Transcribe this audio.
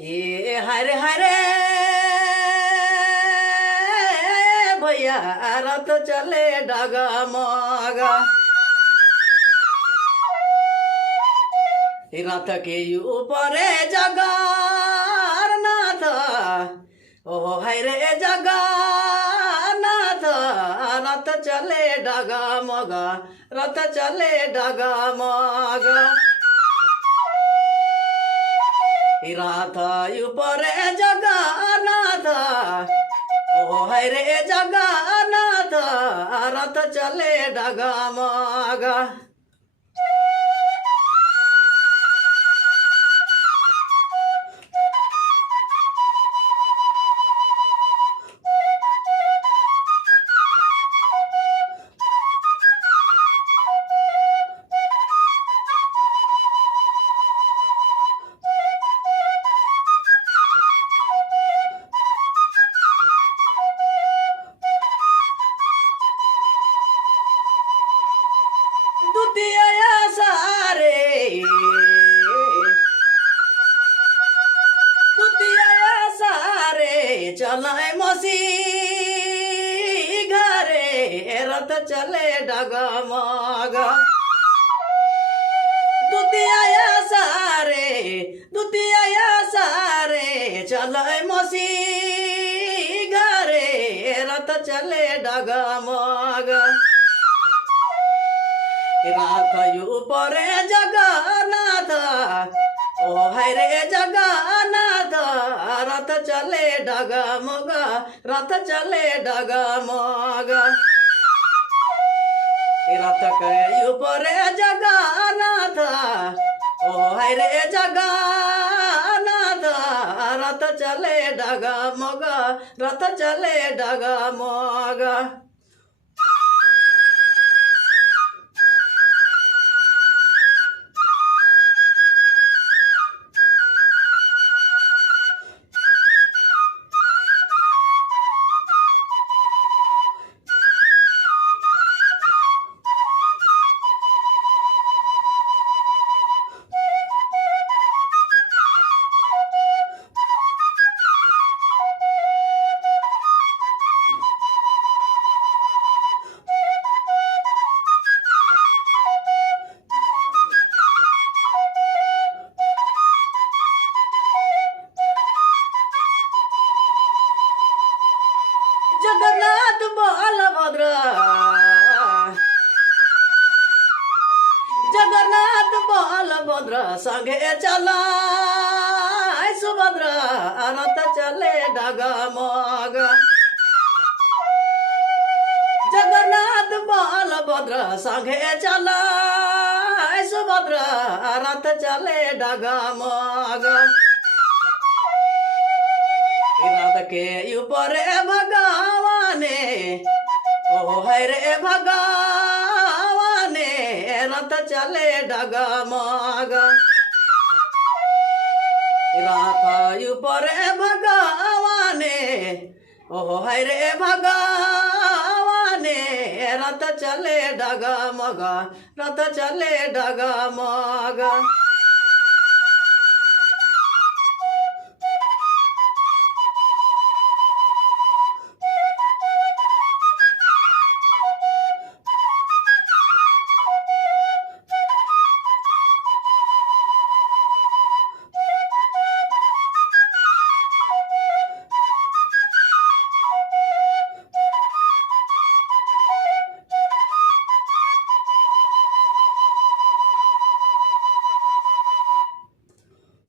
ए हरे हरे भैया रथ चले डगमगा रथ के ऊपर जगन्नाथ ओ हरे जगन्नाथ रथ चले डगमगा रथ चले डगमगा रथ ऊपर जगन्नाथ ओ हरे जगन्नाथ रथ चले डगमगा दुतिया सारे चले मसी घरे रथ चले डगमगा दुतिया सारे चले मसी घरे रथ चले डगमगा रथ ऊपर जगन्नाथ ओ हरे जगन्नाथ रथ चले डगमगा रथ चले डगमगा रथ के ऊपर जगन्नाथ ओ हरे जगन्नाथ रथ चले डगमगा रथ चले डगमगा जगन्नाथ बलभद्र जगन्नाथ बलभद्र संगे चला सुभद्र रथ चले डगमगा जगन्नाथ बलभद्र संगे चला सुभद्र रथ चले डगमगा रथ के ऊपर भगवाने ओ हरे भगवाने रथ चले डगमगा रथ ऊपर भगवाने ओ हरे भगवाने रथ चले डगमगा रथ चले डगमगा